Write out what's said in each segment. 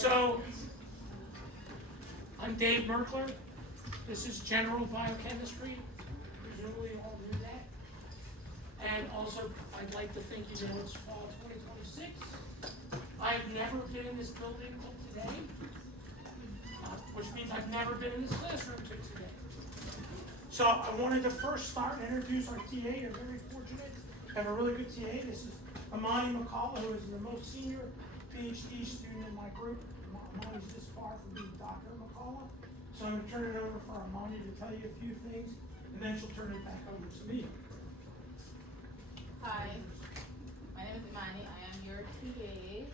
So, I'm Dave Merkler. This is general biochemistry. Presumably you all knew that. And also, I'd like to think you know it's fall 2026. I've never been in this building till today, which means I've never been in this classroom till today. So I wanted to first start and introduce our TA. You're very fortunate to have a really good TA. This is Amani McCullough, who is the most senior PhD student in my group. Amani's this far from being Dr. McCullough. So I'm going to turn it over for Amani to tell you a few things, and then she'll turn it back over to me. Hi, my name is Imani. I am your TA.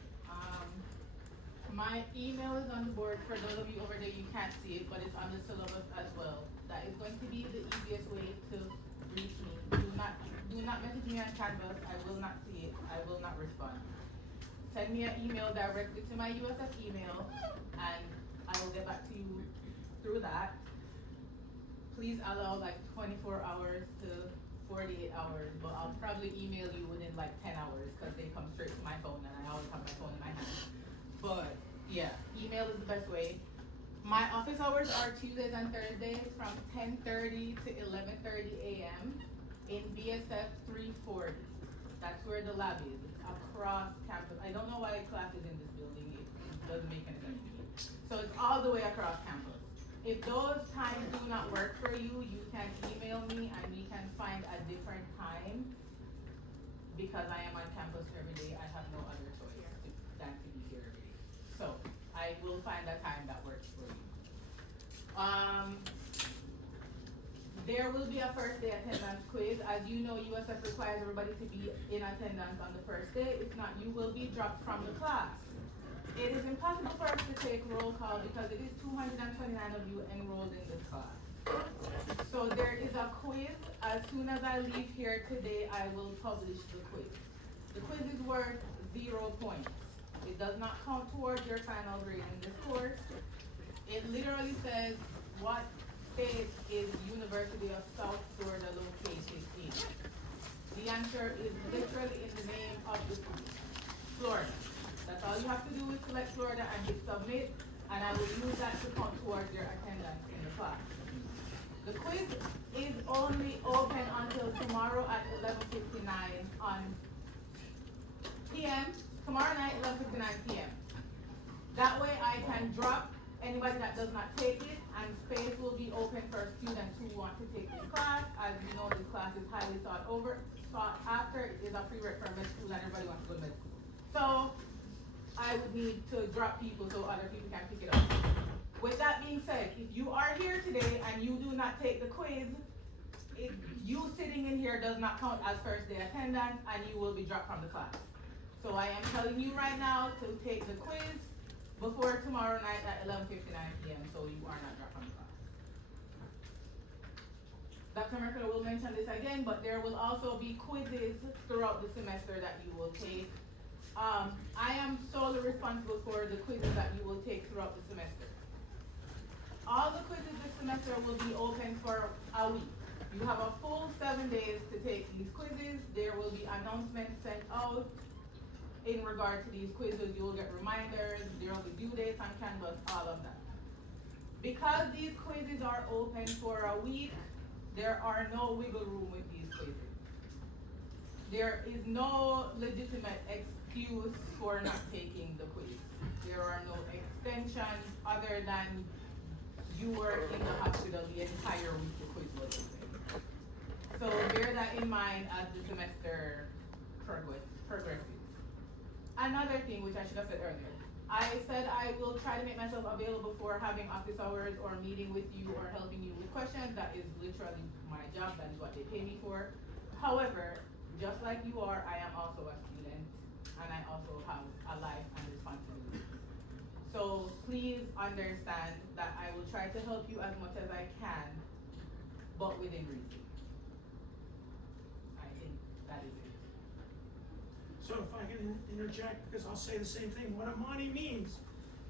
My email is on the board. For those of you over there, you can't see it, but it's on the syllabus as well. That is going to be the easiest way to reach me. Do not message me on Canvas. I will not see it. I will not respond. Send me an email directly to my USF email, and I will get back to you through that. Please allow like 24 hours to 48 hours, but I'll probably email you within like 10 hours because they come straight to my phone, and I always have my phone in my hand. But yeah, email is the best way. My office hours are Tuesdays and Thursdays from 10:30 to 11:30 a.m. in BSF 340. That's where the lab is. It's across campus. I don't know why class is in this building. It doesn't make any sense to me. So it's all the way across campus. If those times do not work for you, you can email me and we can find a different time. Because I am on campus every day, I have no other choice than to be here every day. So I will find a time that works for you. There will be a first day attendance quiz. As you know, USF requires everybody to be in attendance on the first day. If not, you will be dropped from the class. It is impossible for us to take roll call because it is 229 of you enrolled in this class. So there is a quiz. As soon as I leave here today, I will publish the quiz. The quiz is worth 0 points. It does not count towards your final grade in this course. It literally says what state is University of South Florida located in. The answer is literally in the name of the school, Florida. That's all you have to do is select Florida and hit submit, and I will use that to count towards your attendance in the class. The quiz is only open until tomorrow at 11:59 on p.m. Tomorrow night, 11:59 p.m. That way I can drop anybody that does not take it, and space will be open for students who want to take this class. As you know, this class is highly sought after. It is a prereq for med school and everybody wants to go to med school. So I would need to drop people so other people can pick it up. With that being said, if you are here today and you do not take the quiz, you sitting in here does not count as first day attendance and you will be dropped from the class. So I am telling you right now to take the quiz before tomorrow night at 11:59 p.m. so you are not dropped from the class. Dr. Merkler will mention this again, but there will also be quizzes throughout the semester that you will take. I am solely responsible for the quizzes that you will take throughout the semester. All the quizzes this semester will be open for a week. You have a full 7 days to take these quizzes. There will be announcements sent out in regard to these quizzes. You will get reminders, there will be due dates on Canvas, all of that. Because these quizzes are open for a week, there are no wiggle room with these quizzes. There is no legitimate excuse for not taking the quiz. There are no extensions other than you were in the hospital the entire week the quiz was open. So bear that in mind as the semester progresses. Another thing which I should have said earlier, I said I will try to make myself available for having office hours or meeting with you or helping you with questions. That is literally my job, that is what they pay me for. However, just like you are, I am also a student and I also have a life and responsibilities. So please understand that I will try to help you as much as I can, but within reason. I think that is it. So if I can interject, because I'll say the same thing, what Amani means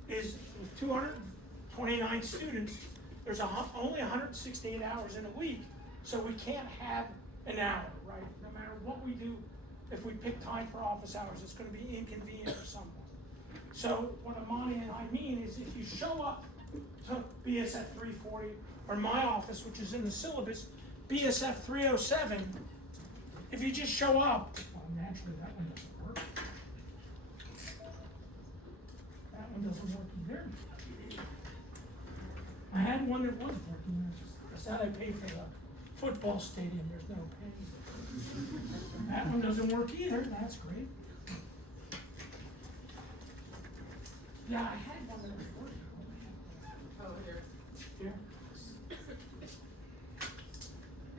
is with 229 students, there's only 168 hours in a week, so we can't have an hour, right? No matter what we do, if we pick time for office hours, it's going to be inconvenient for someone. So what Amani and I mean is if you show up to BSF 340 or my office, which is in the syllabus, BSF 307, if you just show up, well, naturally that one doesn't work. That one doesn't work either. I had one that was working. I said I pay for the football stadium. There's no pay. That one doesn't work either. That's great. Yeah, I had one that was working. Oh, here. Here.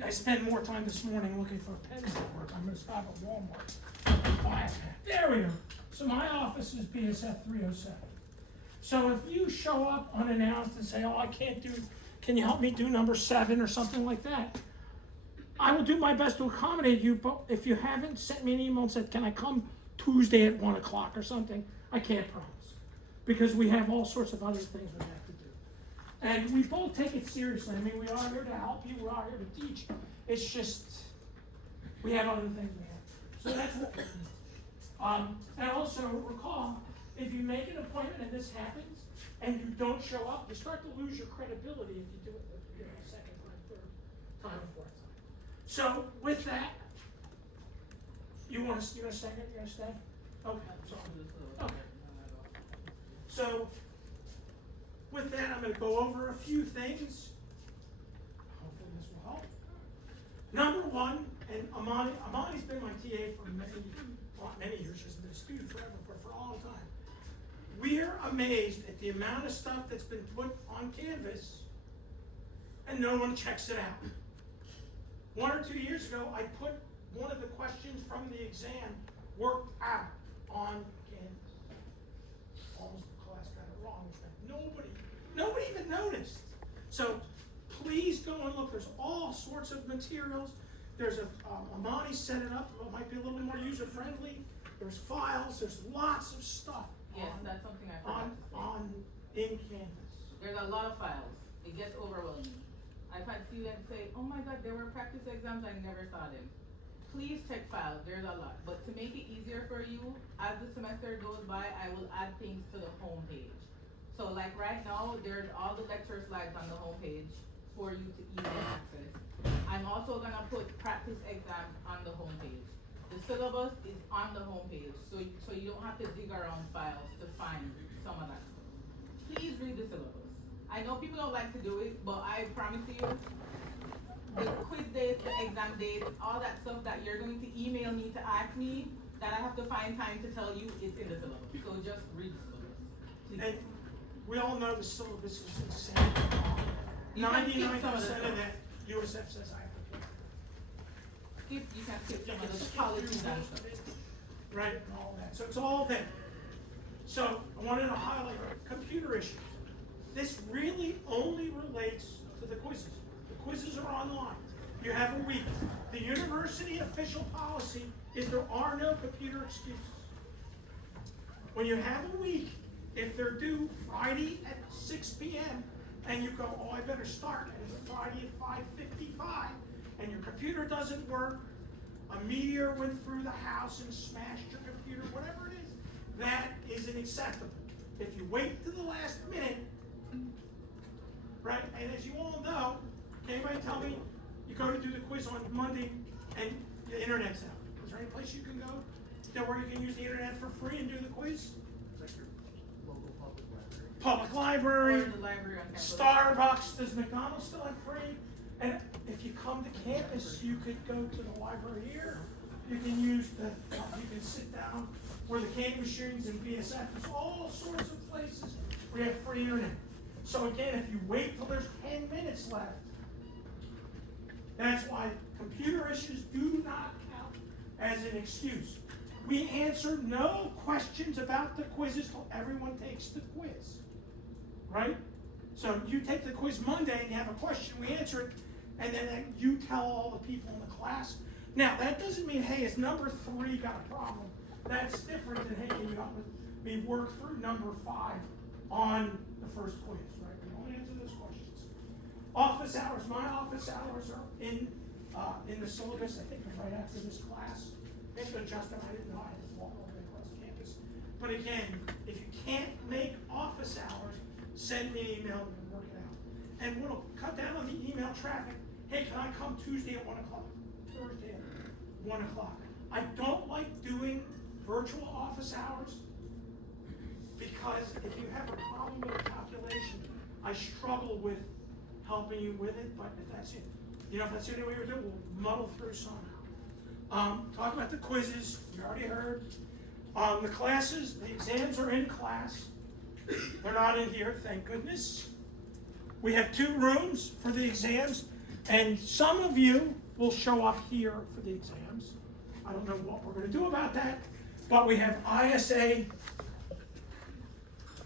I spent more time this morning looking for pens that work. I'm gonna stop at Walmart and buy a pen. There we go. So my office is BSF 307. So if you show up unannounced and say, oh, I can't do, can you help me do number 7 or something like that? I will do my best to accommodate you, but if you haven't sent me an email and said, can I come Tuesday at 1 o'clock or something, I can't promise. Because we have all sorts of other things we have to do. And we both take it seriously. I mean, we are here to help you, we are here to teach. It's just, we have other things we have. So that's what we do. And also recall, if you make an appointment and this happens, and you don't show up, you start to lose your credibility if you do it the second time, third time, or fourth time. So with that, you want to second? You're gonna stay? Okay. Sorry. Okay. So with that, I'm going to go over a few things. Hopefully this will help. Number one, and Amani's been my TA for many years. She's been a student forever, but for a long time. We're amazed at the amount of stuff that's been put on Canvas and no one checks it out. 1 or 2 years ago, I put one of the questions from the exam worked out on Canvas. Almost the class got it wrong, which meant nobody even noticed. So please go and look. There's all sorts of materials. There's Amani set it up. It might be a little more user friendly. There's files. There's lots of stuff. Yes, that's something I forgot to say. In Canvas. There's a lot of files. It gets overwhelming. I've had students say, oh my God, there were practice exams, I never saw them. Please check files, there's a lot. But to make it easier for you, as the semester goes by, I will add things to the home page. So like right now, there's all the lecture slides on the home page for you to easily access. I'm also gonna put practice exams on the home page. The syllabus is on the home page, so you don't have to dig around files to find some of that stuff. Please read the syllabus. I know people don't like to do it, but I promise you, the quiz dates, the exam dates, all that stuff that you're going to email me to ask me, that I have to find time to tell you, it's in the syllabus. So just read the syllabus, please. And we all know the syllabus is insane. 99% of that USF says I have to pay. You can skip You some can of the skip policies through and most of stuff. it, right, and all that. So it's all there. So I wanted to highlight computer issues. This really only relates to the quizzes. The quizzes are online. You have a week. The university official policy is there are no computer excuses. When you have a week, if they're due Friday at 6 p.m. and you go, oh, I better start, and it's Friday at 5:55, and your computer doesn't work, a meteor went through the house and smashed your computer, whatever it is, that isn't acceptable. If you wait to the last minute, right, and as you all know, can anybody tell me, you go to do the quiz on Monday and the internet's out. Is there any place you can go where you can use the internet for free and do the quiz? Like your local public library. Public library, Or the library on campus. Starbucks, does McDonald's still have free? And if you come to campus, you could go to the library here. You can use you can sit down where the candy machines and BSF, there's all sorts of places where you have free internet. So again, if you wait till there's 10 minutes left, that's why computer issues do not count as an excuse. We answer no questions about the quizzes till everyone takes the quiz, right? So you take the quiz Monday and you have a question, we answer it, and then you tell all the people in the class. Now, that doesn't mean, hey, is number 3 got a problem? That's different than, hey, can you help me work through number 5 on the first quiz, right? We don't answer those questions. Office hours, my office hours are in the syllabus, I think right after this class. It's Justin, I didn't know I had to walk all the way across campus. But again, if you can't make office hours, send me an email and we'll work it out. And we'll cut down on the email traffic. Hey, can I come Tuesday at 1 o'clock? Thursday at 1 o'clock. I don't like doing virtual office hours because if you have a problem with a calculation, I struggle with helping you with it, but if that's it, if that's the only way you're doing it, we'll muddle through somehow. Talk about the quizzes, you already heard. The classes, the exams are in class. They're not in here, thank goodness. We have 2 rooms for the exams, and some of you will show up here for the exams. I don't know what we're going to do about that, but we have ISA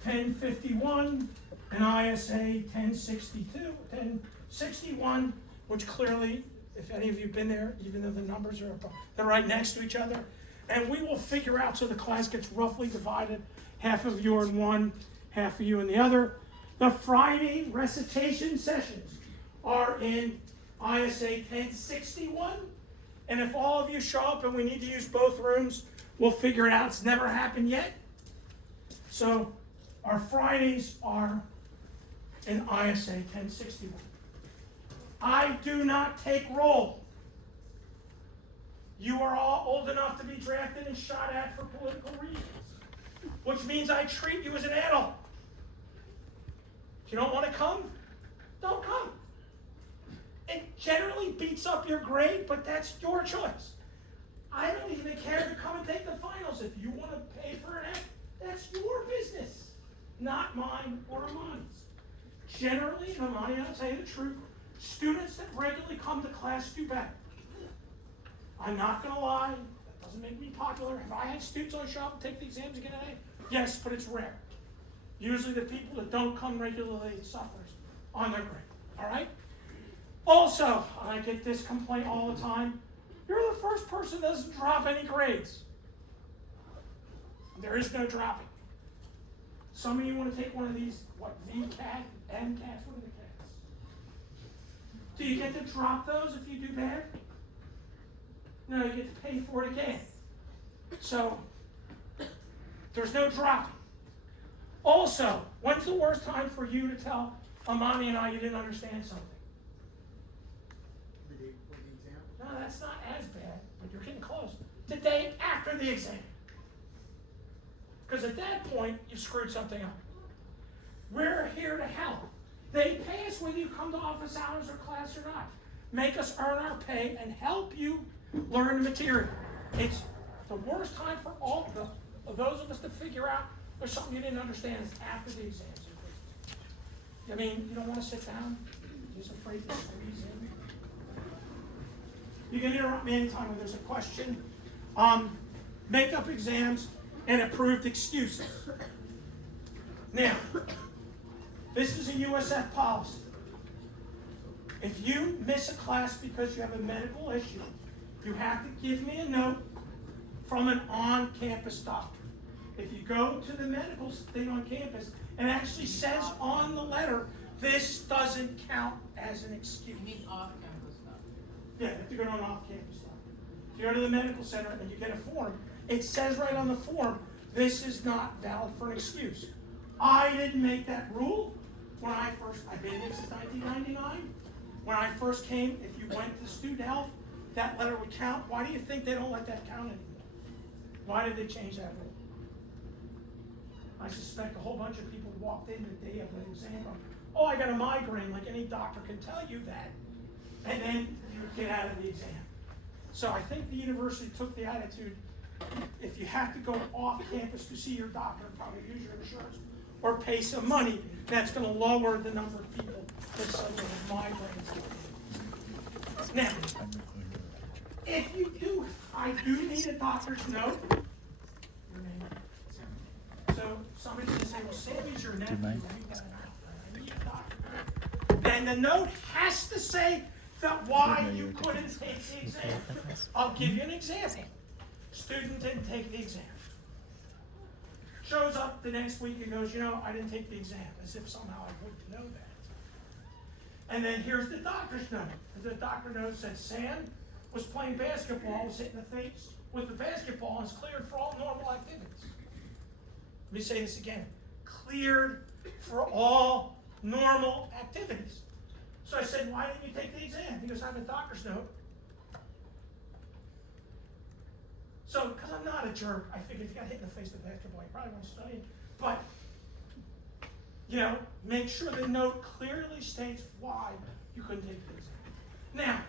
1051 and ISA 1061, which clearly, if any of you have been there, even though the numbers are, they're right next to each other. And we will figure out so the class gets roughly divided, half of you in one, half of you in the other. The Friday recitation sessions are in ISA 1061. And if all of you show up and we need to use both rooms, we'll figure it out. It's never happened yet. So our Fridays are in ISA 1061. I do not take roll. You are all old enough to be drafted and shot at for political reasons, which means I treat you as an adult. If you don't want to come, don't come. It generally beats up your grade, but that's your choice. I don't even care to come and take the finals. If you want to pay for an F, that's your business, not mine or Amani's. Generally, and Amani, I'll tell you the truth, students that regularly come to class do better. I'm not going to lie, that doesn't make me popular. Have I had students on show up and take the exams and get an A? Yes, but it's rare. Usually the people that don't come regularly, it suffers on their grade, all right? Also, I get this complaint all the time, you're the first person that doesn't drop any grades. There is no dropping. Some of you want to take one of these, what, VCAT, MCATs, what are the cats? Do you get to drop those if you do bad? No, you get to pay for it again. So, there's no dropping. Also, when's the worst time for you to tell Amani and I you didn't understand something? The day before the exam? No, that's not as bad, but you're getting close. The day after the exam. Because at that point, you've screwed something up. We're here to help. They pay us whether you come to office hours or class or not. Make us earn our pay and help you learn the material. It's the worst time for all of those of us to figure out there's something you didn't understand is after the exams. I mean, you don't want to sit down. You're just afraid to squeeze in. You can interrupt me anytime when there's a question. Make up exams and approved excuses. Now, this is a USF policy. If you miss a class because you have a medical issue, you have to give me a note from an on-campus doctor. If you go to the medical thing on campus, it actually says on the letter, this doesn't count as an excuse. You mean off-campus stuff? Yeah, you have to go to an off-campus doctor. If you go to the medical center and you get a form, it says right on the form, this is not valid for an excuse. I didn't make that rule when I've been here since 1999. When I first came, if you went to student health, that letter would count. Why do you think they don't let that count anymore? Why did they change that rule? I suspect a whole bunch of people walked in the day of the exam going, oh, I got a migraine, like any doctor can tell you that. And then you would get out of the exam. So I think the university took the attitude, if you have to go off campus to see your doctor, probably use your insurance, or pay some money, that's going to lower the number of people that suddenly have migraines. Now, if you do, I do need a doctor's note. Your name. So somebody can say, well, Sammy's your nephew. I need a doctor. Then the note has to say that why you couldn't take the exam. I'll give you an example. Student didn't take the exam. Shows up the next week and goes, I didn't take the exam, as if somehow I wouldn't know that. And then here's the doctor's note. The doctor note said Sam was playing basketball, was hitting the face with the basketball, and is cleared for all normal activities. let me say this again, cleared for all normal activities. So I said, why didn't you take the exam? He goes, I have a doctor's note. So, because I'm not a jerk, I figured if you got hit in the face with a basketball, you probably want to study it. But, you know, make sure the note clearly states why you couldn't take the exam. Now,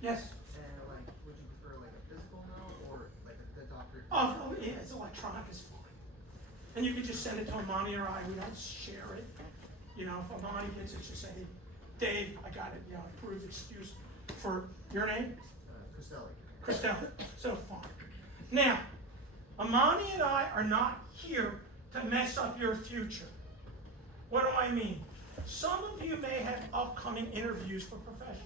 yes? And like, would you prefer like a physical note or like the doctor? Oh, yeah, it's electronic, is fine. And you can just send it to Amani or I, we don't share it. You know, if Amani gets it, just say, hey, Dave, I got it, you know, approved excuse for your name? Costelli. Christelle, so fine. Now, Amani and I are not here to mess up your future. What do I mean? Some of you may have upcoming interviews for professions.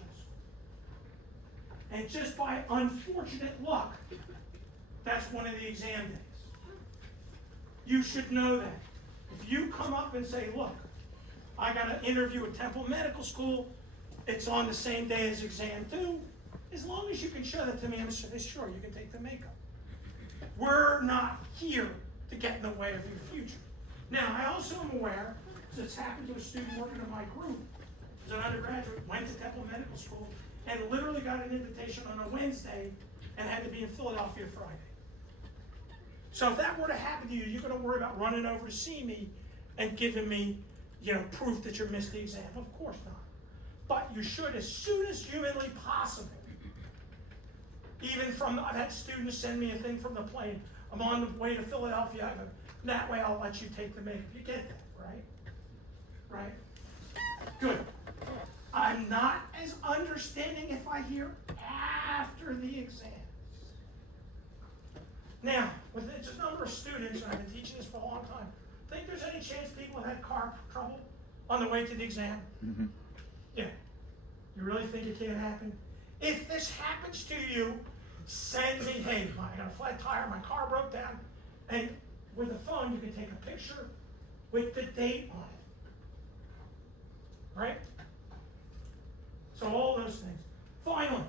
And just by unfortunate luck, that's one of the exam days. You should know that. If you come up and say, look, I got an interview at Temple Medical School, it's on the same day as exam 2, as long as you can show that to me, I'm sure you can take the makeup. We're not here to get in the way of your future. Now, I also am aware, so it's happened to a student working in my group, who's an undergraduate, went to Temple Medical School, and literally got an invitation on a Wednesday and had to be in Philadelphia Friday. So if that were to happen to you, you're going to worry about running over to see me and giving me, you know, proof that you missed the exam. Of course not. But you should, as soon as humanly possible. Even from, I've had students send me a thing from the plane. I'm on the way to Philadelphia. I go, that way I'll let you take the makeup. You get that, right? Right? Good. I'm not as understanding if I hear after the exam. Now, with a number of students, and I've been teaching this for a long time, think there's any chance people have had car trouble on the way to the exam? Mm-hmm. Yeah. You really think it can't happen? If this happens to you, send me, hey, I got a flat tire, my car broke down, and with a phone you can take a picture with the date on it. Right? So all those things. Finally,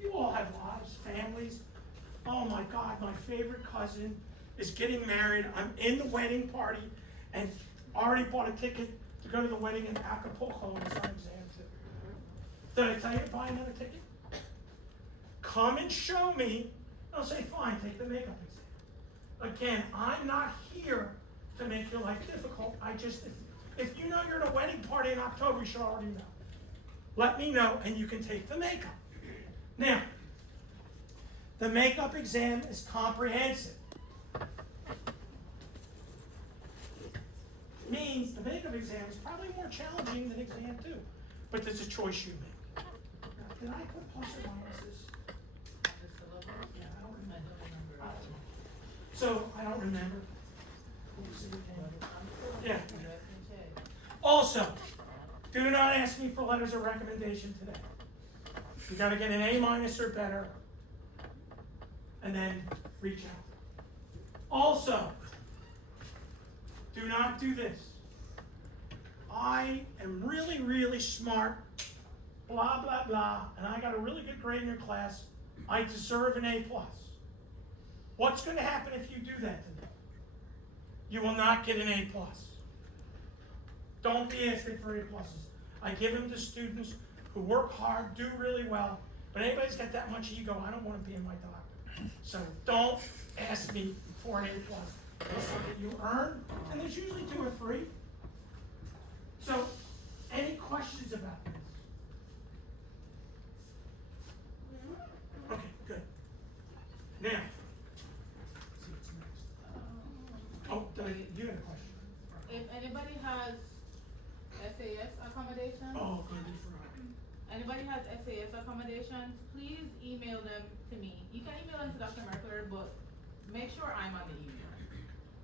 you all have lives, families. Oh my God, my favorite cousin is getting married. I'm in the wedding party and already bought a ticket to go to the wedding in Acapulco and it's on exam 2. Did I tell you to buy another ticket? Come and show me. I'll say, fine, take the makeup exam. Again, I'm not here to make your life difficult. If you know you're at a wedding party in October, you should already know. Let me know and you can take the makeup. Now, the makeup exam is comprehensive. Means the makeup exam is probably more challenging than exam 2, but there's a choice you make. Now, did I put plus or minuses? Yeah, I don't remember. So, I don't remember. Yeah. Also, do not ask me for letters of recommendation today. You gotta get an A- or better, and then reach out. Also, do not do this. I am really, really smart, blah, blah, blah, and I got a really good grade in your class. I deserve an A+. What's going to happen if you do that to me? You will not get an A+. Don't be asking for A+. I give them to students who work hard, do really well, but anybody's got that much ego, I don't want to be in my doctor. So don't ask me for an A+. It's something you earn, and there's usually 2 or 3. So, any questions about this? Okay, good. Now, see what's next. Oh, you had a question. If anybody has SAS accommodations, Oh, good, you forgot. anybody has SAS accommodations, please email them to me. You can email them to Dr. Merkler, but make sure I'm on the email.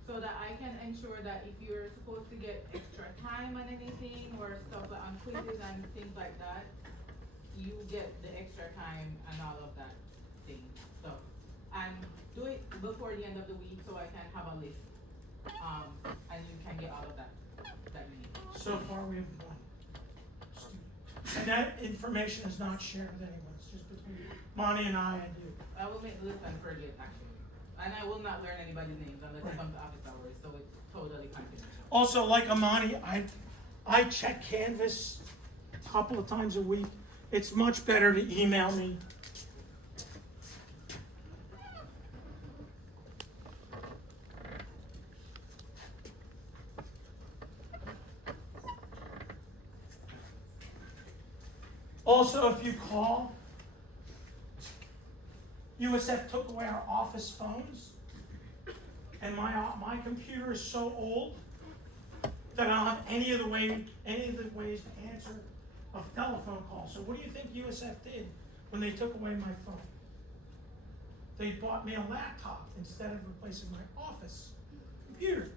So that I can ensure that if you're supposed to get extra time on anything or stuff like on quizzes and things like that, you get the extra time and all of that stuff. And do it before the end of the week so I can have a list. And you can get all of that you need. So far, we have 1 student. And that information is not shared with anyone, it's just between Monty and I and you. I will make the list and forget actually. And I will not learn anybody's names unless they come to office hours, so it's totally confidential. Also, like Amani, I check Canvas a couple of times a week. It's much better to email me. Also, if you call, USF took away our office phones, and my computer is so old that I don't have any of the ways to answer a telephone call. So what do you think USF did when they took away my phone? They bought me a laptop instead of replacing my office computer.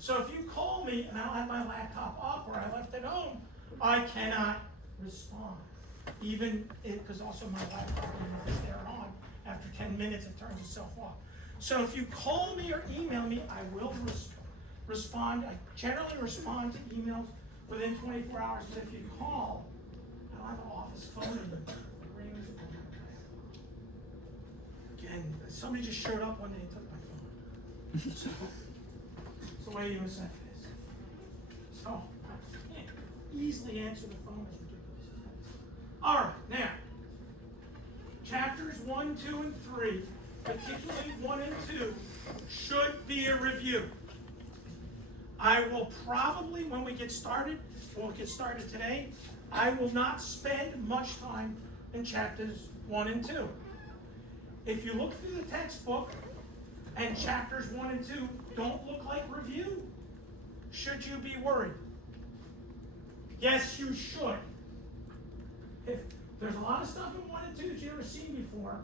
So if you call me and I don't have my laptop up or I left it home, I cannot respond. Even because also my laptop, even if it's there and on, after 10 minutes it turns itself off. So if you call me or email me, I will respond. I generally respond to emails within 24 hours, but if you call, I don't have an office phone anymore. It rings. Again, somebody just showed up one day and took my phone. So, it's the way USF is. So, I can't easily answer the phone. It's ridiculous. All right, now, chapters 1, 2, and 3, particularly 1 and 2, should be a review. I will probably, when we get started, we'll get started today, I will not spend much time in chapters 1 and 2. If you look through the textbook and chapters 1 and 2 don't look like review, should you be worried? Yes, you should. If there's a lot of stuff in 1 and 2 that you've never seen before,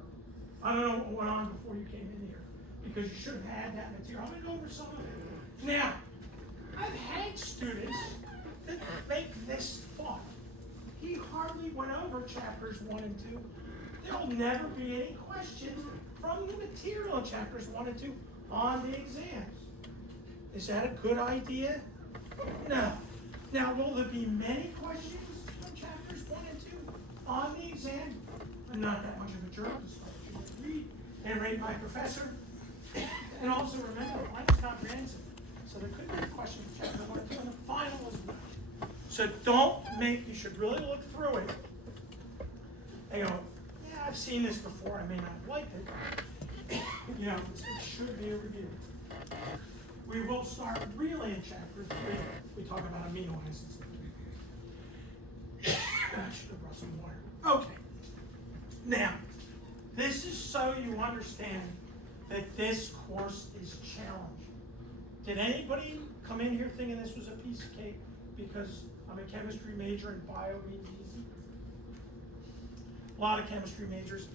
I don't know what went on before you came in here, because you should have had that material. I'm going to go over some of it. Now, I've had students that make this fun. He hardly went over chapters 1 and 2. There'll never be any questions from the material in chapters 1 and 2 on the exams. Is that a good idea? No. Now, will there be many questions from chapters 1 and 2 on the exam? I'm not that much of a jerk. Just read and rate my professor. And also remember, the final's comprehensive. So there could be a question for chapter 1 and 2 on the final as well. So you should really look through it. And go, yeah, I've seen this before, I may not have liked it. It should be a review. We will start really in chapter 3. We talk about amino acids. I should have brought some water. Okay. Now, this is so you understand that this course is challenging. Did anybody come in here thinking this was a piece of cake because I'm a chemistry major and bio means easy? A lot of chemistry majors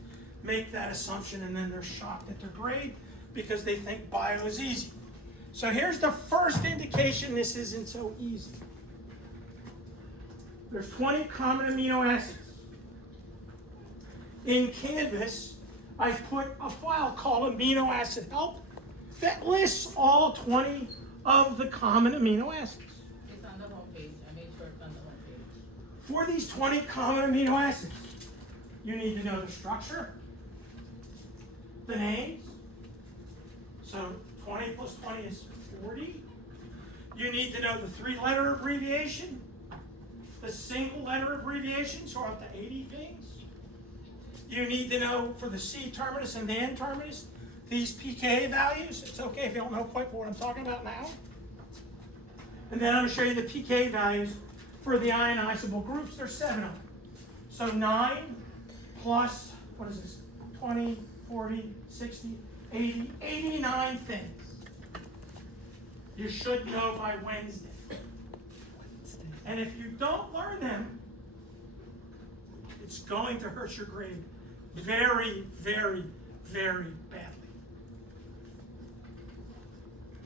make that assumption and then they're shocked at their grade because they think bio is easy. So here's the first indication this isn't so easy. There's 20 common amino acids. In Canvas, I put a file called Amino Acid Help that lists all 20 of the common amino acids. It's on the home page. I made sure it's on the home page. For these 20 common amino acids, you need to know the structure, the names. So 20 plus 20 is 40. You need to know the 3-letter abbreviation, the single-letter abbreviation, so up to 80 things. You need to know for the C terminus and the N terminus, these pKa values. It's okay if you don't know quite what I'm talking about now. And then I'm going to show you the pKa values for the ionizable groups. There's 7 of them. So 9 plus, 20, 40, 60, 80, 89 things. You should know by Wednesday. And if you don't learn them, it's going to hurt your grade very, very, very badly.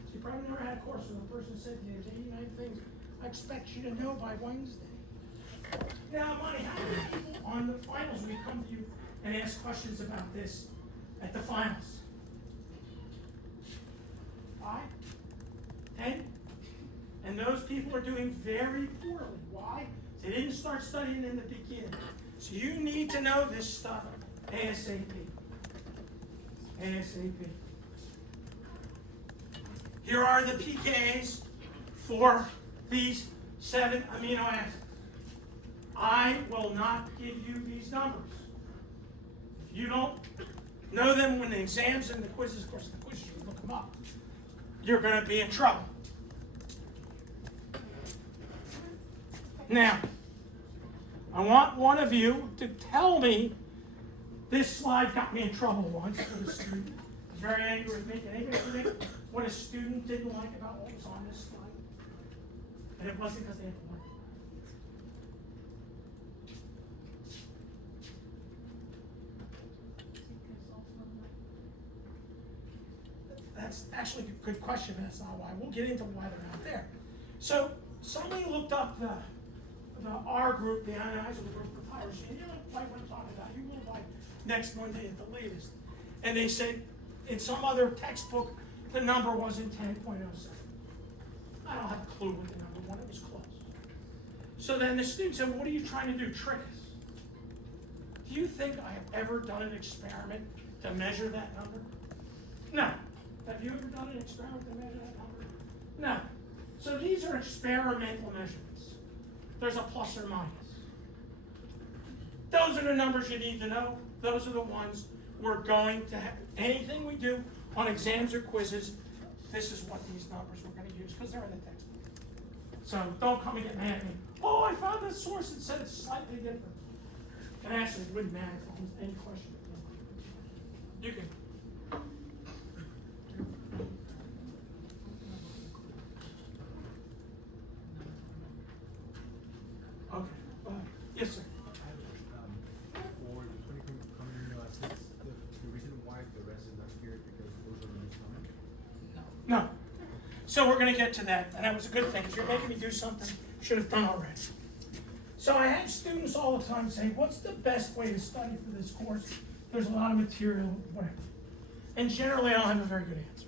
So you probably never had a course where the person said to you, there's 89 things I expect you to know by Wednesday. Now, Monty, how many people on the finals we come to you and ask questions about this at the finals? 5? 10? And those people are doing very poorly. Why? They didn't start studying in the beginning. So you need to know this stuff ASAP. ASAP. Here are the pKa's for these 7 amino acids. I will not give you these numbers. If you don't know them when the exams and the quizzes, of course the quizzes you look them up, you're going to be in trouble. Now, I want one of you to tell me, this slide got me in trouble once with a student. I was very angry with me. Can anybody predict what a student didn't like about what was on this slide? And it wasn't because they had to learn. That's actually a good question, but that's not why. We'll get into why they're not there. So somebody looked up the R group, the ionizable group for tyrosine. You know, like what I'm talking about. You will by next Monday at the latest. And they said in some other textbook the number wasn't 10.07. I don't have a clue what the number was. It was close. So then the student said, "What are you trying to do? Trick us? Do you think I have ever done an experiment to measure that number? No. Have you ever done an experiment to measure that number? No. So these are experimental measurements. There's a plus or minus. Those are the numbers you need to know. Those are the ones we're going to have. Anything we do on exams or quizzes, this is what these numbers we're going to use because they're in the textbook. So don't come and get mad at me. Oh, I found this source that said it's slightly different. And actually, it wouldn't matter if there was any question. You can. Okay. Yes, sir. For the 20 common amino acids, the reason why the rest is not here is because those are miscommon? No. So we're going to get to that, and that was a good thing, because you're making me do something I should have done already. So I have students all the time say, what's the best way to study for this course? There's a lot of material, whatever. And generally, I don't have a very good answer.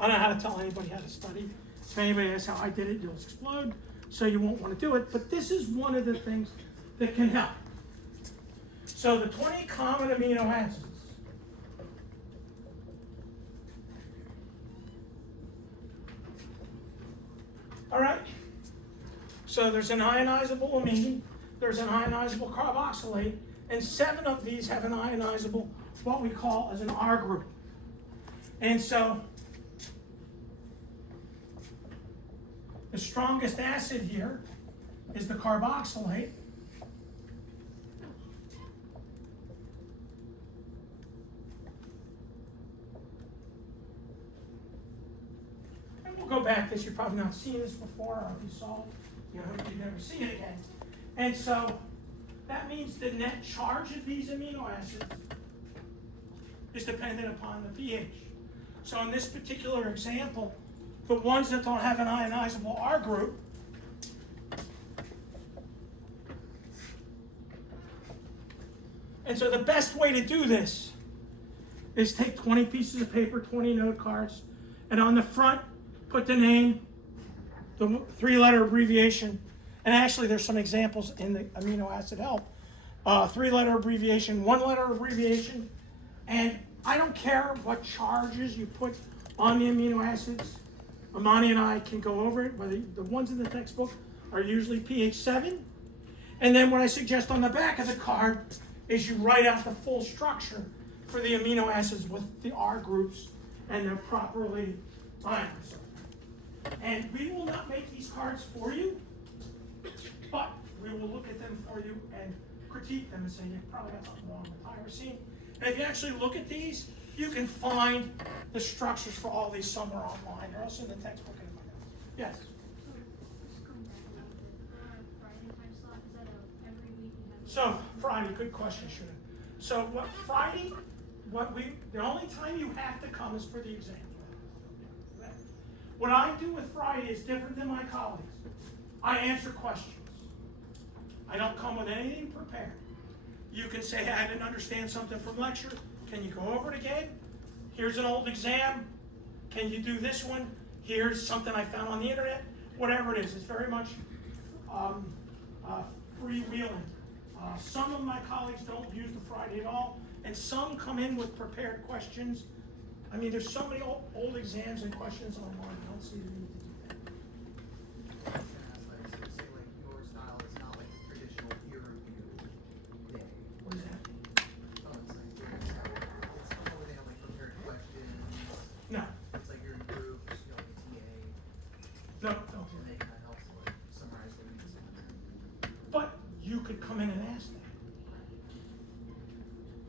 I don't know how to tell anybody how to study. If anybody asks how I did it, you'll explode, so you won't want to do it. But this is one of the things that can help. So the 20 common amino acids. All right? So there's an ionizable amine, there's an ionizable carboxylate, and 7 of these have an ionizable, what we call as an R group. And so the strongest acid here is the carboxylate. And we'll go back to this. You've probably not seen this before, or if you saw it, you know, you've never seen it again. And so that means the net charge of these amino acids is dependent upon the pH. So in this particular example, the ones that don't have an ionizable R group and so the best way to do this is take 20 pieces of paper, 20 note cards, and on the front put the name, the 3-letter abbreviation, and actually there's some examples in the amino acid help. 3-letter abbreviation, 1-letter abbreviation, and I don't care what charges you put on the amino acids. Amani and I can go over it, whether the ones in the textbook are usually pH 7. And then what I suggest on the back of the card is you write out the full structure for the amino acids with the R groups and they're properly ionized. And we will not make these cards for you, but we will look at them for you and critique them and say, you probably got something wrong with tyrosine. And if you actually look at these, you can find the structures for all these somewhere online. They're also in the textbook. Yes? So Friday, good question, Shuna. So what Friday, the only time you have to come is for the exam. What I do with Friday is different than my colleagues. I answer questions. I don't come with anything prepared. You can say, hey, I didn't understand something from lecture. Can you go over it again? Here's an old exam. Can you do this one? Here's something I found on the internet. Whatever it is, it's very much freewheeling. Some of my colleagues don't use the Friday at all, and some come in with prepared questions. I mean, there's so many old exams and questions online, I don't see the need to do that. I was gonna ask, like, so say like your style is not like a traditional peer review day. What does that mean? Oh, it's like it's something where they have like prepared questions. No, It's like you're in groups, you know, like a TA, no, and they kind of help like summarize the reasons. but you could come in and ask that.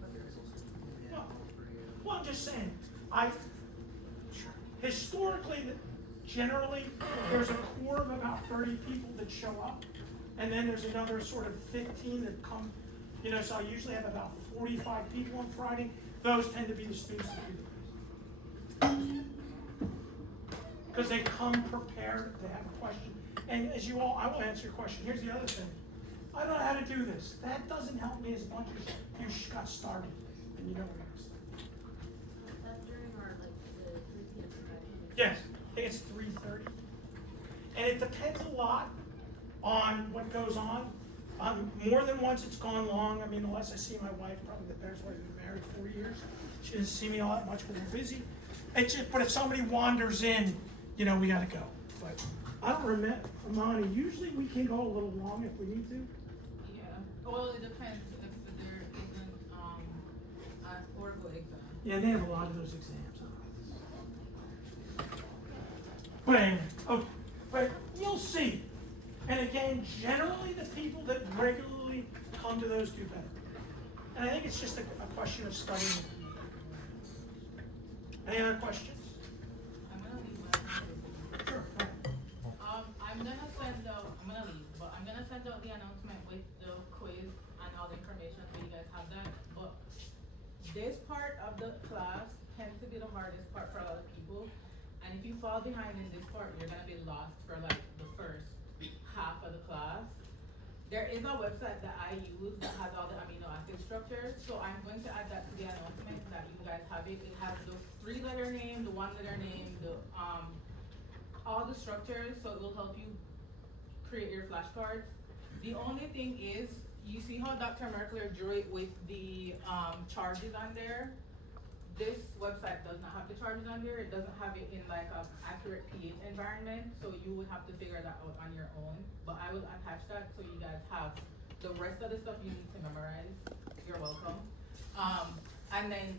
But there is also Well, for you. Well, I'm just saying, historically, generally, there's a core of about 30 people that show up, and then there's another sort of 15 that come, you know, so I usually have about 45 people on Friday. Those tend to be the students that do the quiz. Because they come prepared, they have a question. And as you all, I will answer your question. Here's the other thing. I don't know how to do this. That doesn't help me as much as you got started, and you know where to start. That's during our, like, the 3 p.m. to 5 p.m. Yes, I think it's 3:30. And it depends a lot on what goes on. More than once it's gone long. I mean, unless I see my wife, probably the bear's wife, we've been married 4 years. She doesn't see me all that much when we're busy. It's just, but if somebody wanders in, you know, we gotta go. But I don't remember, Amani, usually we can go a little long if we need to. Yeah, well, it depends if there isn't, an oral exam. Yeah, they have a lot of those exams. But anyway, okay, but you'll see. And again, generally the people that regularly come to those do better. And I think it's just a question of studying. Any other questions? I'm gonna leave my. Sure. I'm gonna leave, but I'm gonna send out the announcement with the quiz and all the information so you guys have that. But this part of the class tends to be the hardest part for a lot of people. And if you fall behind in this part, you're gonna be lost for like the first half of the class. There is a website that I use that has all the amino acid structures, so I'm going to add that to the announcement that you guys have it. It has the 3-letter name, the 1-letter name, the all the structures, so it will help you create your flashcards. The only thing is, you see how Dr. Merkler drew it with the charges on there? This website does not have the charges on there. It doesn't have it in like a accurate pH environment, so you would have to figure that out on your own. But I will attach that so you guys have the rest of the stuff you need to memorize. You're welcome. And then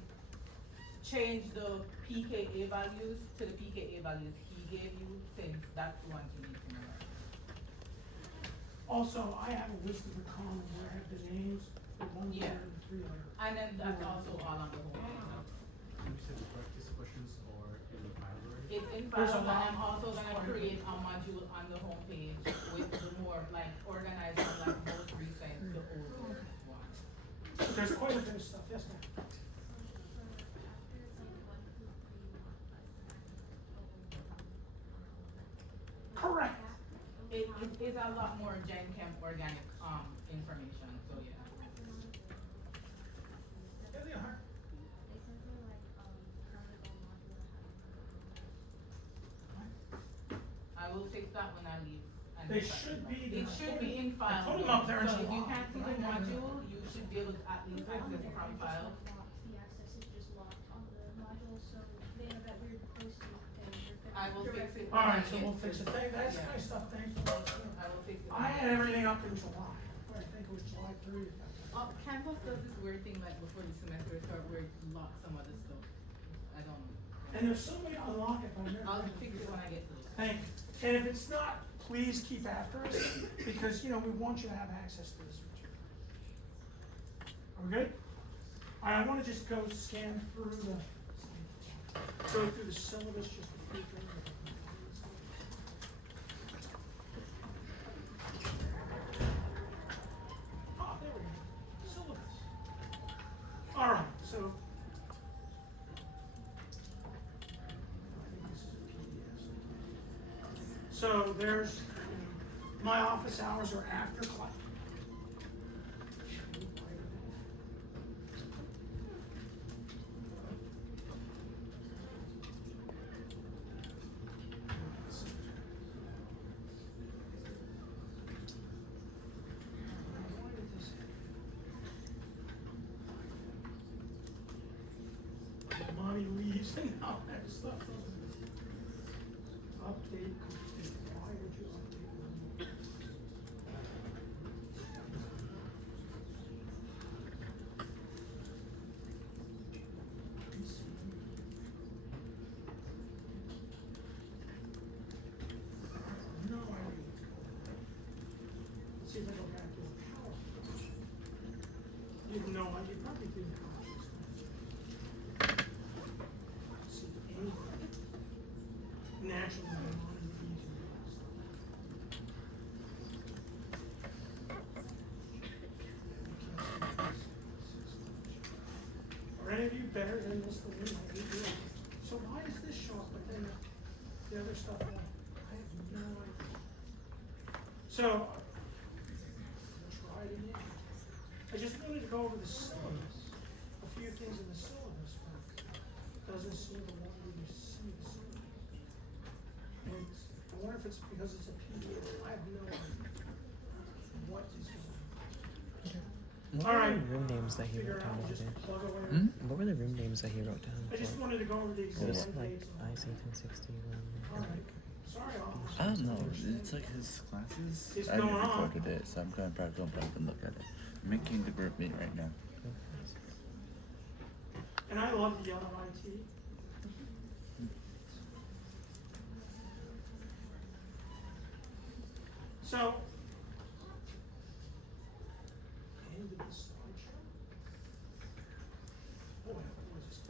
change the pKa values to the pKa values he gave you, since that's the ones you need to memorize. Also, I have a list of the column where I have the names, the 1-letter Yeah. and 3-letter. And then that's also all on the homepage. You said the practice questions are in the library? It's in There's a file, and I'm lot. also gonna create a module on the homepage with the more like organized and like most recent, the older one. There's quite a bit of stuff, yes ma'am. Correct. It is a lot more Gen Chem organic, information, so yeah. Yeah, they are. I will fix that when I leave. and They if I- should be It there. should be in I file. put 'em up there in So if you July, can't see but I the never- module, you should be able to at least access it from file. The access is just locked on the module, so they have that weird posting thing. I will fix it. All right, so we'll fix it. That's Yeah. kind of stuff, thanks for that. I will fix it. I had everything up in July. I think it was July 3rd. Canvas does this weird thing like before the semester starts where it locks some of the stuff. I don't know. And there's some way to unlock it, but I never. I'll fix it when I get to it. Thank you. And if it's not, please keep after us, because, you know, we want you to have access to this material. Are we good? All right, I wanna just go scan through the syllabus just to peek over. Oh, there we go, syllabus. All right, so. I think this is a PDF. So there's, my office hours are after class. Mommy leaves. No, that stuff doesn't. Update complete. Why would you update? No idea. Let's see if I go back to a PowerPoint. You have no idea, probably didn't have this. See if anything naturally going on in these videos. Are any of you better than this than me? I hate doing it. So why does this show up, but then the other stuff won't? I have no idea. So, I'll try it again. I just wanted to go over the syllabus, a few things in the syllabus, but it doesn't seem to want me to see the syllabus. And I wonder if it's because it's a PDF. I have no idea what is going on. What All were right. the room names that he Figure wrote it out, down the just other day? plug away. Hmm? What were the room names that he wrote down? I just for- wanted to go over the It exam was like dates. IC 1061. All right, sorry, officer. I don't know. It's like his classes. It's I going on. recorded it, so I'm going to probably go back and look at it. I'm making the group meet right now. And I love the yellow IT. So, end of the slideshow. Boy, boy, this is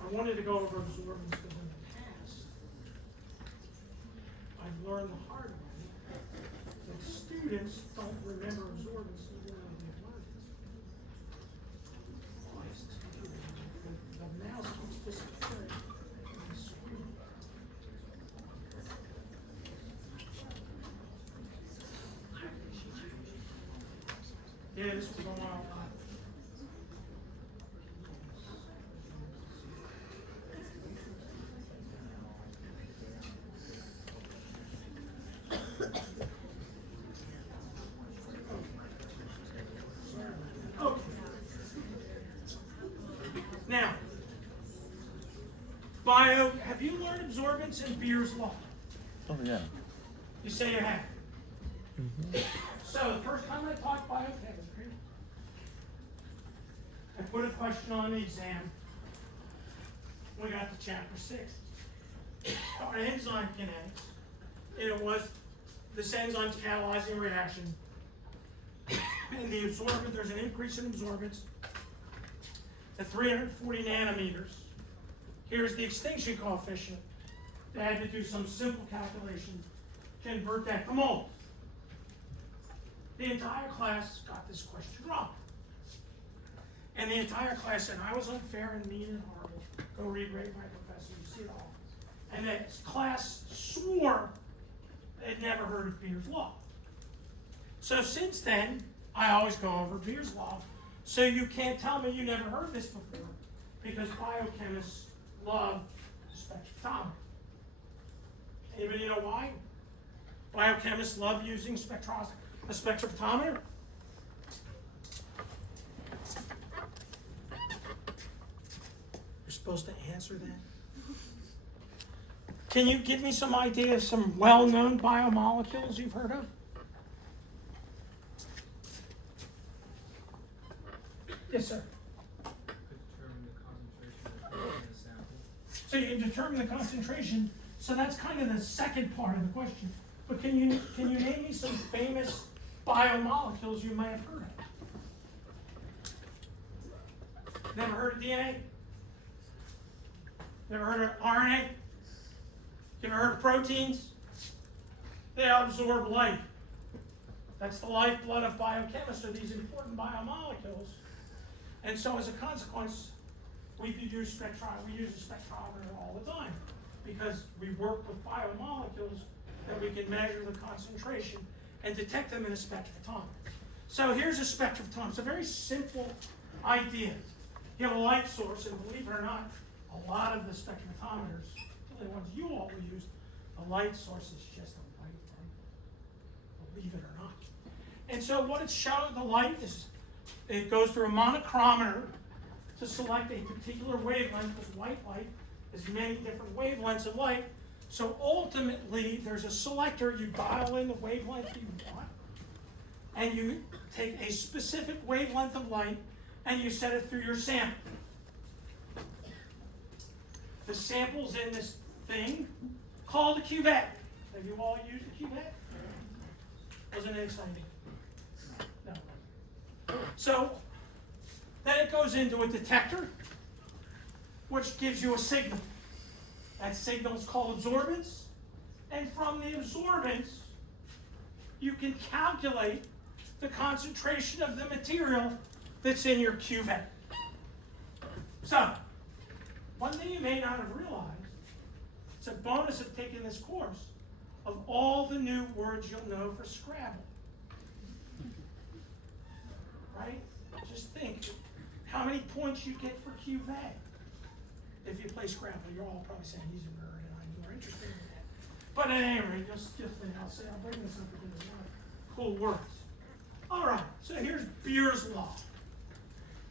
I wanted to go over absorbance because in the past, I've learned the hard way that students don't remember absorbance even though they've learned it. Why is this computer? The mouse keeps disappearing from the screen. Yeah, this was going on a lot. Okay. Now, have you learned absorbance in Beer's law? Oh, yeah. You say you have. Mhm. So the first time I taught biochemistry, I put a question on the exam. We got to chapter 6. On enzyme kinetics. And it was this enzyme's catalyzing a reaction. And the absorbance, there's an increase in absorbance to 340 nanometers. Here's the extinction coefficient. They had to do some simple calculation to convert that to moles. The entire class got this question wrong. And the entire class said I was unfair and mean and horrible. Go read Rate My Professor, you see it all. And the class swore they'd never heard of Beer's law. So since then, I always go over Beer's law. So you can't tell me you never heard this before, because biochemists love spectrophotometry. Anybody know why? Biochemists love using a spectrophotometer. You're supposed to answer that. Can you give me some idea of some well-known biomolecules you've heard of? Yes, sir. Determine the concentration of in a sample. So you can determine the concentration. So that's kind of the second part of the question. But can you name me some famous biomolecules you may have heard of? Never heard of DNA? Never heard of RNA? You ever heard of proteins? They absorb light. That's the lifeblood of biochemistry, these important biomolecules. And so as a consequence, we use a spectrometer all the time because we work with biomolecules that we can measure the concentration and detect them in a spectrophotometer. So here's a spectrophotometer. It's a very simple idea. You have a light source, and believe it or not, a lot of the spectrophotometers, the ones you all will use, the light source is just a white light bulb. Believe it or not. And so what it's showing the light is, it goes through a monochromator to select a particular wavelength, because white light is many different wavelengths of light. So ultimately, there's a selector, you dial in the wavelength you want, and you take a specific wavelength of light, and you set it through your sample. The sample's in this thing called a cuvette. Have you all used a cuvette? Wasn't it exciting? No. So, then it goes into a detector, which gives you a signal. That signal is called absorbance, and from the absorbance, you can calculate the concentration of the material that's in your cuvette. So, one thing you may not have realized, it's a bonus of taking this course, of all the new words you'll know for Scrabble. Right? Just think how many points you get for cuvette. If you play Scrabble, you're all probably saying he's a nerd and I'm more interested in that. But at any rate, you'll still think I'll bring this up because it's one of cool words. All right, so here's Beer's law,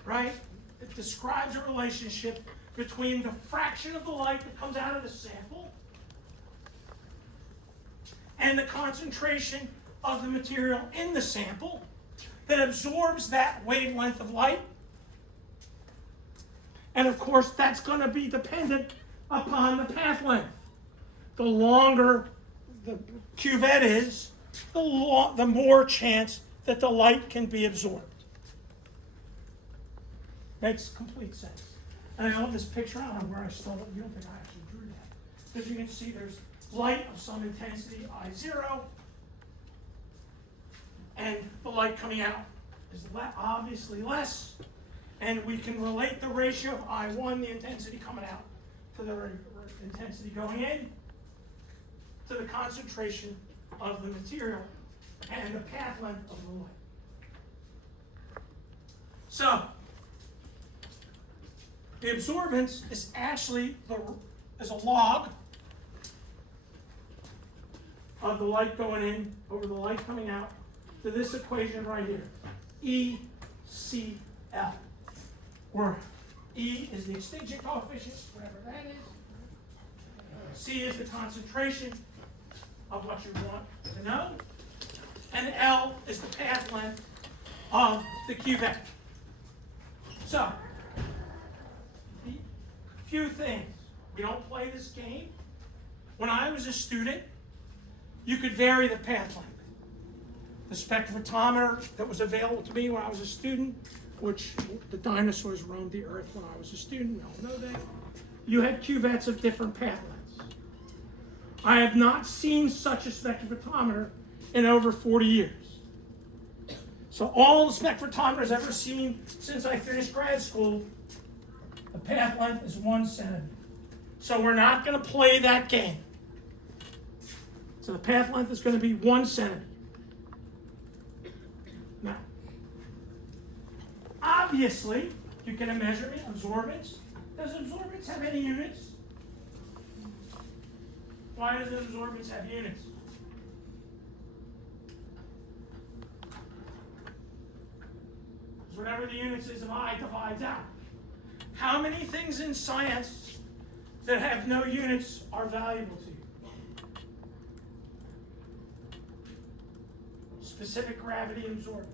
right? It describes a relationship between the fraction of the light that comes out of the sample and the concentration of the material in the sample that absorbs that wavelength of light. And of course, that's going to be dependent upon the path length. The longer the cuvette is, the more chance that the light can be absorbed. Makes complete sense. And I love this picture. I don't know where I stole it. You don't think I actually drew that. Because you can see there's light of some intensity, I0, and the light coming out is obviously less. And we can relate the ratio of I1, the intensity coming out, to the intensity going in, to the concentration of the material and the path length of the light. So, the absorbance is actually is a log of the light going in over the light coming out to this equation right here, ECL, where E is the extinction coefficient, whatever that is. C is the concentration of what you want to know. And L is the path length of the cuvette. So, few things. We don't play this game. When I was a student, you could vary the path length. The spectrophotometer that was available to me when I was a student, which the dinosaurs roamed the earth when I was a student, we all know that. You had cuvettes of different path lengths. I have not seen such a spectrophotometer in over 40 years. So all the spectrophotometers I've ever seen since I finished grad school, the path length is 1 centimeter. So we're not going to play that game. So the path length is going to be 1 centimeter. Now, obviously, you get a measurement, absorbance. Does absorbance have any units? Why does absorbance have units? Because whatever the units is of I divides out. How many things in science that have no units are valuable to you? Specific gravity and absorbance.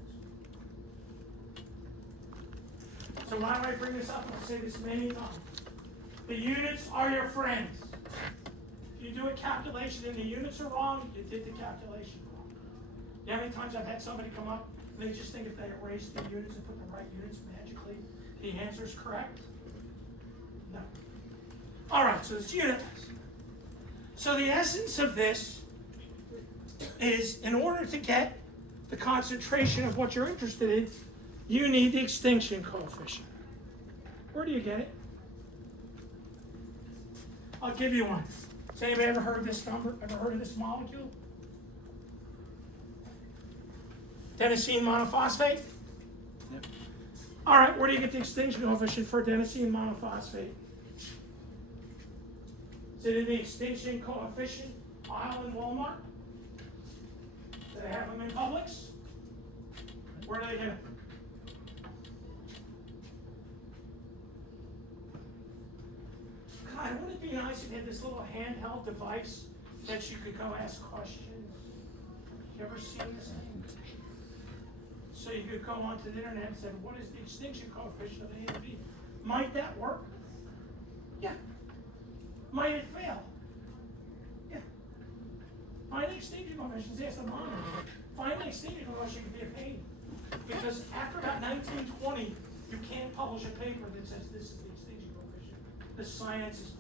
So why do I bring this up? I'll say this many times. The units are your friends. If you do a calculation and the units are wrong, you did the calculation wrong. You know how many times I've had somebody come up and they just think if they erase the units and put the right units magically, the answer's correct? No. All right, so it's unitless. So the essence of this is, in order to get the concentration of what you're interested in, you need the extinction coefficient. Where do you get it? I'll give you one. Has anybody ever heard of this number? Ever heard of this molecule? Adenosine monophosphate? Yep. All right, where do you get the extinction coefficient for adenosine monophosphate? Is it in the extinction coefficient aisle in Walmart? Do they have them in Publix? Where do they get it? God, wouldn't it be nice if you had this little handheld device that you could go ask questions? You ever seen this thing? So you could go onto the internet and say, what is the extinction coefficient of A and B? Might that work? Yeah. Might it fail? Yeah. Find the extinction coefficient, ask the monitor. Find the extinction coefficient can be a pain. Because after about 1920, you can't publish a paper that says this is the extinction coefficient. The science is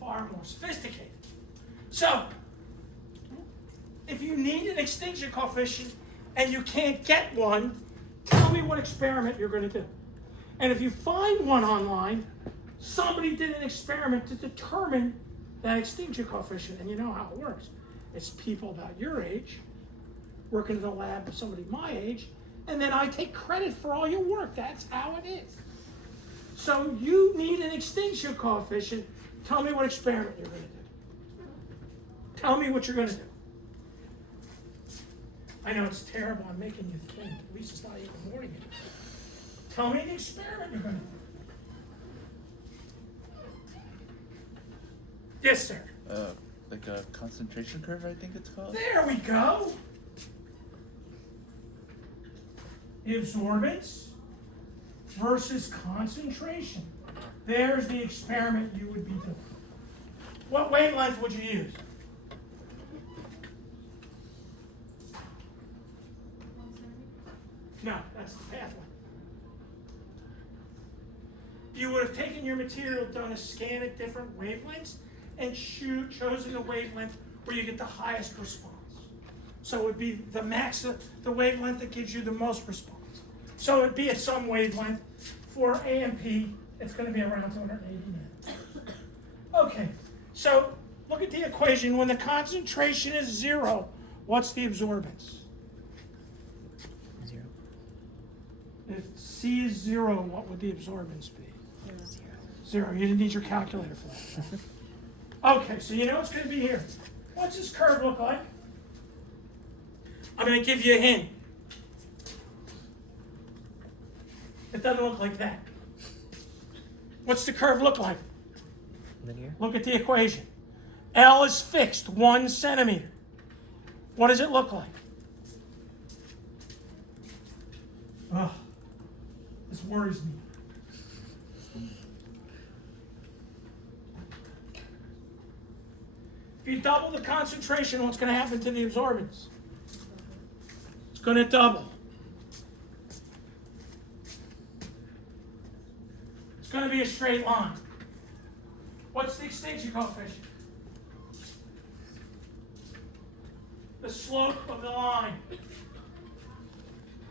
far more sophisticated. So, if you need an extinction coefficient and you can't get one, tell me what experiment you're going to do. And if you find one online, somebody did an experiment to determine that extinction coefficient, and you know how it works. It's people about your age working in a lab with somebody my age, and then I take credit for all your work. That's how it is. So you need an extinction coefficient. Tell me what experiment you're going to do. Tell me what you're going to do. I know it's terrible. I'm making you think. At least it's not even morning yet. Tell me the experiment you're going to do. Yes, sir. Like a concentration curve, I think it's called. There we go. Absorbance versus concentration. There's the experiment you would be doing. What wavelength would you use? No, that's the pathway. You would have taken your material, done a scan at different wavelengths, and chosen a wavelength where you get the highest response. So it would be the max, the wavelength that gives you the most response. So it would be at some wavelength. For AMP, it's going to be around 280 nanometers. Okay, so look at the equation. When the concentration is 0, what's the absorbance? 0. If C is 0, what would the absorbance be? 0. You didn't need your calculator for that. Okay, so you know it's going to be here. What's this curve look like? I'm going to give you a hint. It doesn't look like that. What's the curve look like? Linear. Look at the equation. L is fixed, 1 centimeter. What does it look like? Ugh, this worries me. If you double the concentration, what's going to happen to the absorbance? It's going to double. It's going to be a straight line. What's the extinction coefficient? The slope of the line. The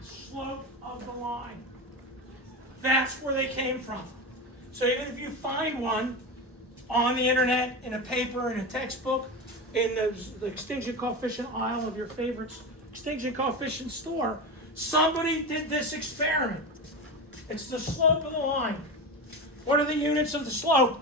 slope of the line. That's where they came from. So even if you find one on the internet, in a paper, in a textbook, in the extinction coefficient aisle of your favorite extinction coefficient store, somebody did this experiment. It's the slope of the line. What are the units of the slope?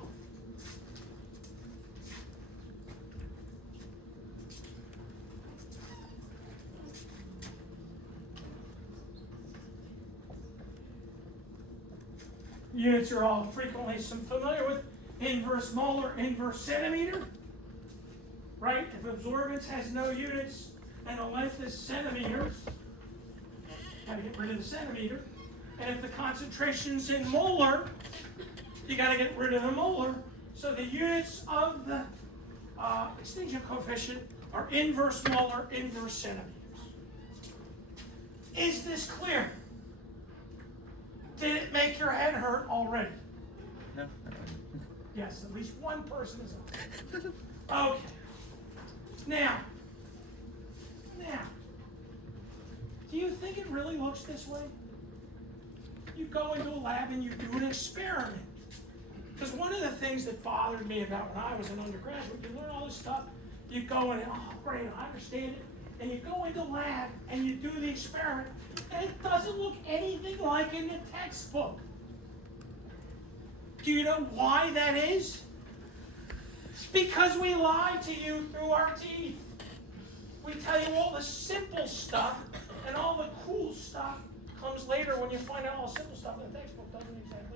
Units you're all frequently familiar with. Inverse molar, inverse centimeter. Right? If absorbance has no units and the length is centimeters, got to get rid of the centimeter. And if the concentration's in molar, you got to get rid of the molar. So the units of the extinction coefficient are inverse molar, inverse centimeters. Is this clear? Did it make your head hurt already? No. Yes, at least one person is on. Okay. Now, do you think it really looks this way? You go into a lab and you do an experiment. Because one of the things that bothered me about when I was an undergraduate, you learn all this stuff, you go in and, oh great, I understand it, and you go into lab and you do the experiment, and it doesn't look anything like in the textbook. Do you know why that is? Because we lie to you through our teeth. We tell you all the simple stuff, And all the cool stuff comes later when you find out all simple stuff in the textbook doesn't exactly